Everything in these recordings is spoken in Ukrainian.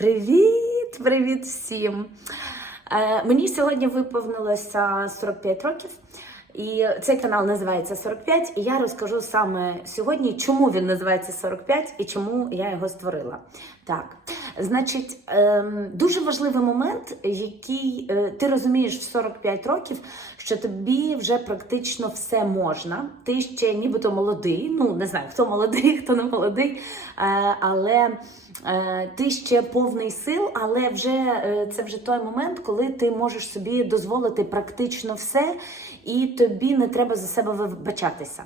Привіт, привіт всім! Е, мені сьогодні виповнилося 45 років, і цей канал називається 45. І я розкажу саме сьогодні, чому він називається 45 і чому я його створила. Так, значить, ем, дуже важливий момент, який е, ти розумієш в 45 років, що тобі вже практично все можна. Ти ще нібито молодий. Ну не знаю, хто молодий, хто не молодий, е, але. Е, Ти ще повний сил, але вже це вже той момент, коли ти можеш собі дозволити практично все, і тобі не треба за себе вибачатися.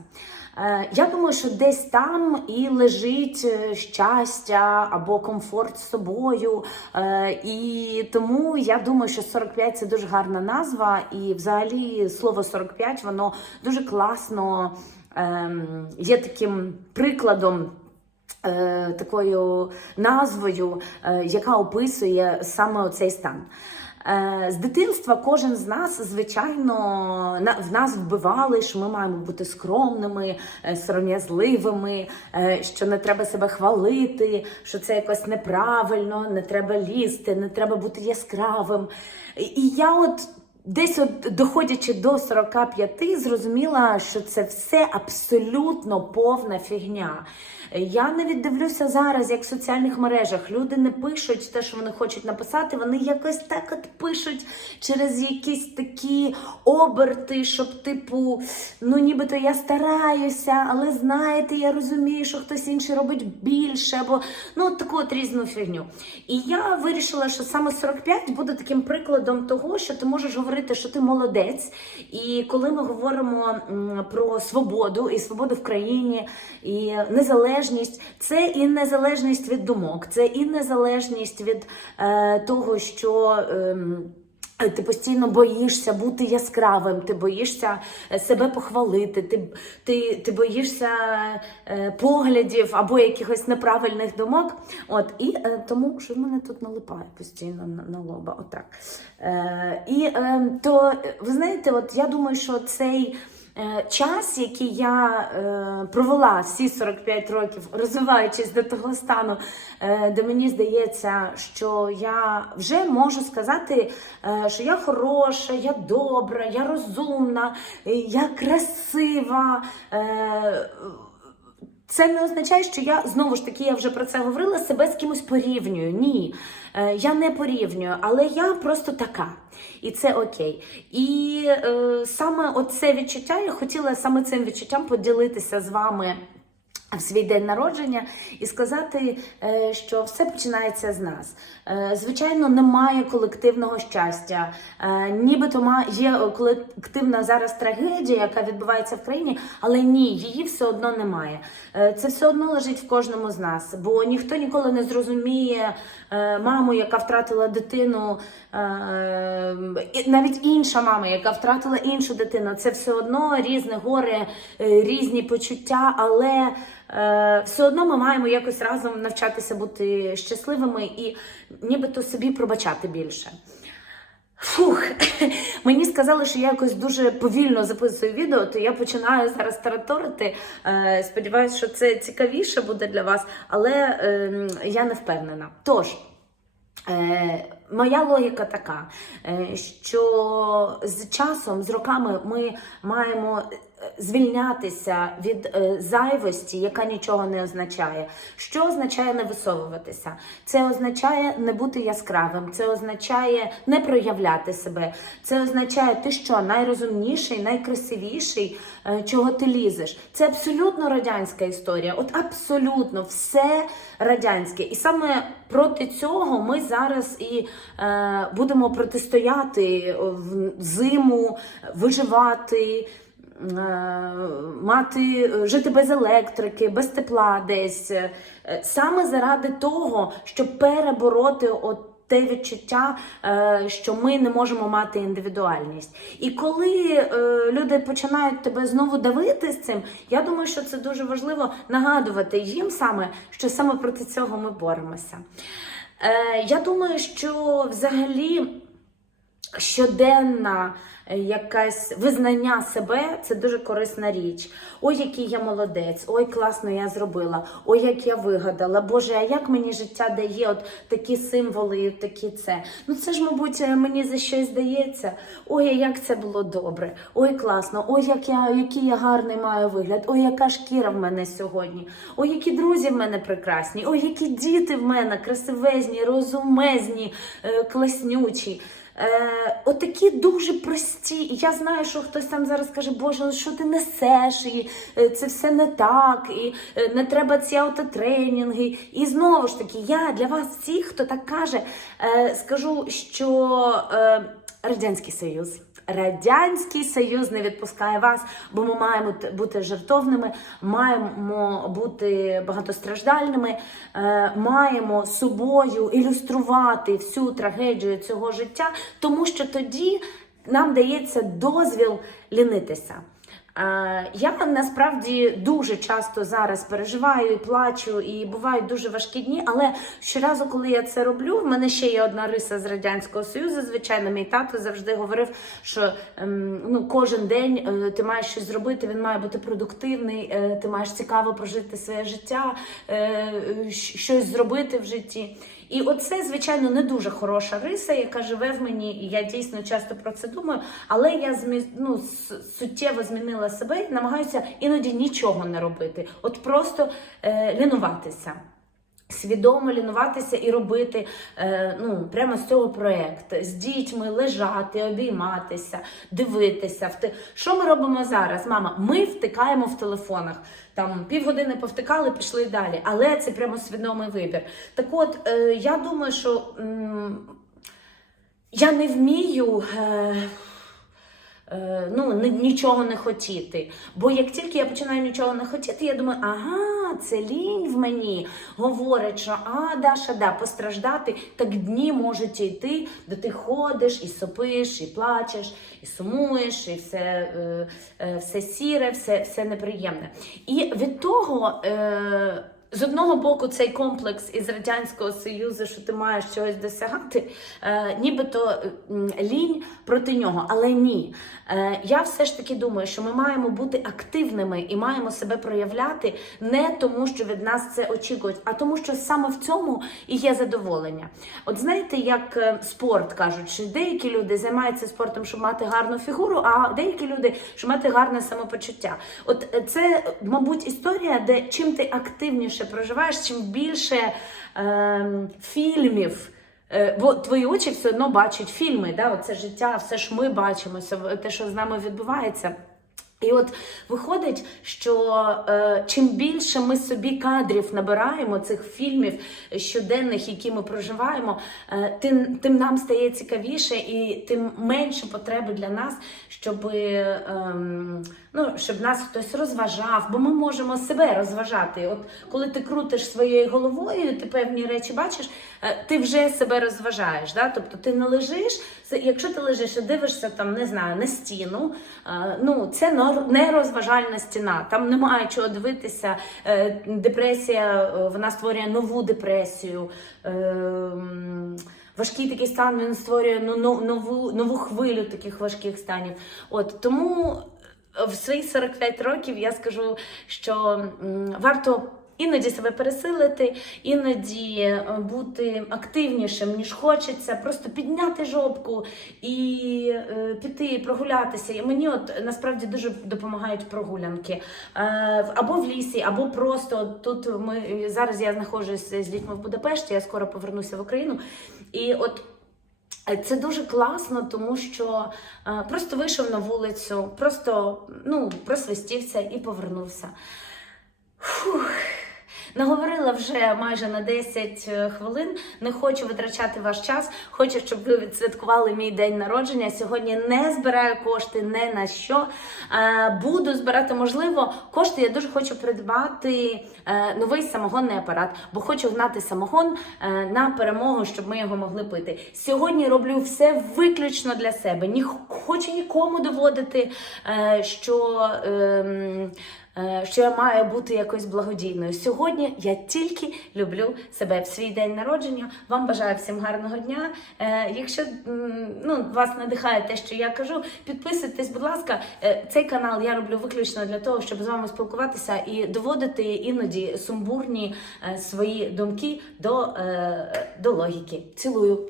Я думаю, що десь там і лежить щастя або комфорт собою. Е, І тому я думаю, що 45 це дуже гарна назва, і взагалі слово 45 воно дуже класно ем, є таким прикладом. Е, такою назвою, е, яка описує саме цей стан. Е, З дитинства кожен з нас, звичайно, в нас вбивали, що ми маємо бути скромними, е, сором'язливими, е, що не треба себе хвалити, що це якось неправильно, не треба лізти, не треба бути яскравим. І я от Десь от доходячи до 45, зрозуміла, що це все абсолютно повна фігня. Я не віддивлюся зараз, як в соціальних мережах люди не пишуть те, що вони хочуть написати. Вони якось так от пишуть через якісь такі оберти, щоб, типу, ну нібито я стараюся, але знаєте, я розумію, що хтось інший робить більше, або ну таку от різну фігню. І я вирішила, що саме 45 буде таким прикладом того, що ти можеш говорити, що ти молодець. І коли ми говоримо про свободу і свободу в країні, і незалежність, це і незалежність від думок, це і незалежність від е, того, що. ем, ти постійно боїшся бути яскравим, ти боїшся е, себе похвалити, ти, ти, ти боїшся е, поглядів або якихось неправильних думок. От, і е, тому що в мене тут налипає постійно на, на лоба. Отак. Е, і е, то, е, ви знаєте, от я думаю, що цей. Е, Час, який я е, провела всі 45 років, розвиваючись до того стану, е, де мені здається, що я вже можу сказати, що я хороша, я добра, я розумна, я красива. Це не означає, що я знову ж таки, я вже про це говорила, себе з кимось порівнюю. Ні, Е, я не порівнюю, але я просто така. І це окей. І е, саме оце відчуття я хотіла саме цим відчуттям поділитися з вами. В свій день народження і сказати, е, що все починається з нас. Е, Звичайно, немає колективного щастя. Е, Нібито є колективна зараз трагедія, яка відбувається в країні, але ні, її все одно немає. Це все одно лежить в кожному з нас, бо ніхто ніколи не зрозуміє маму, яка втратила дитину, навіть інша мама, яка втратила іншу дитину. Це все одно різне горе, різні почуття, але все одно ми маємо якось разом навчатися бути щасливими і нібито собі пробачати більше. Фух, мені сказали, що я якось дуже повільно записую відео, то я починаю зараз тараторити. Е, Сподіваюсь, що це цікавіше буде для вас, але ем, я не впевнена. Тож. Е, моя логіка така, е, що з часом, з роками ми маємо е, звільнятися від е, зайвості, яка нічого не означає. Що означає не висовуватися? Це означає не бути яскравим, це означає не проявляти себе. Це означає, ти що найрозумніший, найкрасивіший, е, чого ти лізеш. Це абсолютно радянська історія. От абсолютно все радянське. І саме проти цього ми зараз і е, будемо протистояти в зиму, виживати. Е, Мати жити без електрики, без тепла десь е, саме заради того, щоб перебороти от те відчуття, е, що ми не можемо мати індивідуальність. І коли е, люди починають тебе знову давити з цим, я думаю, що це дуже важливо нагадувати їм саме, що саме проти цього ми боремося. Е, Я думаю, що взагалі. Щоденна е, якась визнання себе це дуже корисна річ. Ой, який я молодець, ой, класно я зробила, ой, як я вигадала. Боже, а як мені життя дає от такі символи, от такі це. Ну це ж, мабуть, е, мені за щось здається. Ой, як це було добре, ой, класно, ой, як я, який я гарний маю вигляд, ой, яка шкіра в мене сьогодні, ой, які друзі в мене прекрасні, ой, які діти в мене красивезні, розумезні, е, класнючі. Е, отакі дуже прості. І я знаю, що хтось там зараз каже, Боже, ну що ти несеш, і е, це все не так, і е, не треба ці аутотренінги. І знову ж таки, я для вас всіх, хто так каже, е, скажу, що е, Радянський Союз. Радянський Союз не відпускає вас, бо ми маємо бути жертовними, маємо бути багатостраждальними, е, маємо собою ілюструвати всю трагедію цього життя, тому що тоді нам дається дозвіл лінитися. Е, Я насправді дуже часто зараз переживаю і плачу, і бувають дуже важкі дні. Але щоразу, коли я це роблю, в мене ще є одна риса з радянського союзу. Звичайно, мій тато завжди говорив, що ем, ну кожен день е, ти маєш щось зробити. Він має бути продуктивний, е, ти маєш цікаво прожити своє життя, щось зробити в житті. І оце, звичайно, не дуже хороша риса, яка живе в мені, і я дійсно часто про це думаю. Але я ну, суттєво змінила себе і намагаюся іноді нічого не робити. От просто е, лінуватися. Свідомо лінуватися і робити е, ну, прямо з цього проєкт, з дітьми лежати, обійматися, дивитися. Що ми робимо зараз? Мама, ми втикаємо в телефонах. Там півгодини повтикали, пішли далі. Але це прямо свідомий вибір. Так от, е, я думаю, що я не вмію. Е, ну, нічого не хотіти. Бо як тільки я починаю нічого не хотіти, я думаю, ага, це лінь в мені говорить, що а, Даша, да, постраждати, так дні можуть йти, де ти ходиш і сопиш, і плачеш, і сумуєш, і все, е, е, все сіре, все, все неприємне. І від того. З одного боку, цей комплекс із Радянського Союзу, що ти маєш чогось досягати, е, нібито лінь проти нього. Але ні. Е, я все ж таки думаю, що ми маємо бути активними і маємо себе проявляти не тому, що від нас це очікують, а тому, що саме в цьому і є задоволення. От знаєте, як е, спорт кажуть, що деякі люди займаються спортом, щоб мати гарну фігуру, а деякі люди, щоб мати гарне самопочуття. От е, це, мабуть, історія, де чим ти активніше проживаєш, чим більше ем, фільмів. Е, Бо твої очі все одно бачать фільми, да? Оце життя, все ж ми бачимо, те, що з нами відбувається. І от виходить, що е, чим більше ми собі кадрів набираємо цих фільмів щоденних, які ми проживаємо, е, тим, тим нам стає цікавіше і тим менше потреби для нас, щоб, ем, ну, щоб нас хтось розважав, бо ми можемо себе розважати. От коли ти крутиш своєю головою, ти певні речі бачиш, е, ти вже себе розважаєш. Да? Тобто ти не лежиш, якщо ти лежиш і дивишся там, не знаю, на стіну, е, ну це не розважальна стіна. Там немає чого дивитися. Е, Депресія вона створює нову депресію. Важкий такий стан він створює ну, нову, нову хвилю таких важких станів. От тому в свої 45 років я скажу, що варто іноді себе пересилити, іноді е, бути активнішим, ніж хочеться, просто підняти жопку і е, піти прогулятися. І мені от насправді дуже допомагають прогулянки е, або в лісі, або просто тут ми зараз я знаходжусь з дітьми в Будапешті, я скоро повернуся в Україну. І от Це дуже класно, тому що е, просто вийшов на вулицю, просто ну, просвистівся і повернувся. Фух. Наговорила вже майже на 10 хвилин. Не хочу витрачати ваш час. Хочу, щоб ви відсвяткували мій день народження. Сьогодні не збираю кошти не на що. Е, Буду збирати, можливо, кошти. Я дуже хочу придбати е, новий самогонний апарат, бо хочу гнати самогон е, на перемогу, щоб ми його могли пити. Сьогодні роблю все виключно для себе. Ні хочу нікому доводити, е, що. Е, що я маю бути якось благодійною. Сьогодні я тільки люблю себе в свій день народження. Вам бажаю всім гарного дня. Е, Якщо ну, вас надихає те, що я кажу, підписуйтесь, будь ласка. Е, Цей канал я роблю виключно для того, щоб з вами спілкуватися і доводити іноді сумбурні свої думки до, до логіки. Цілую.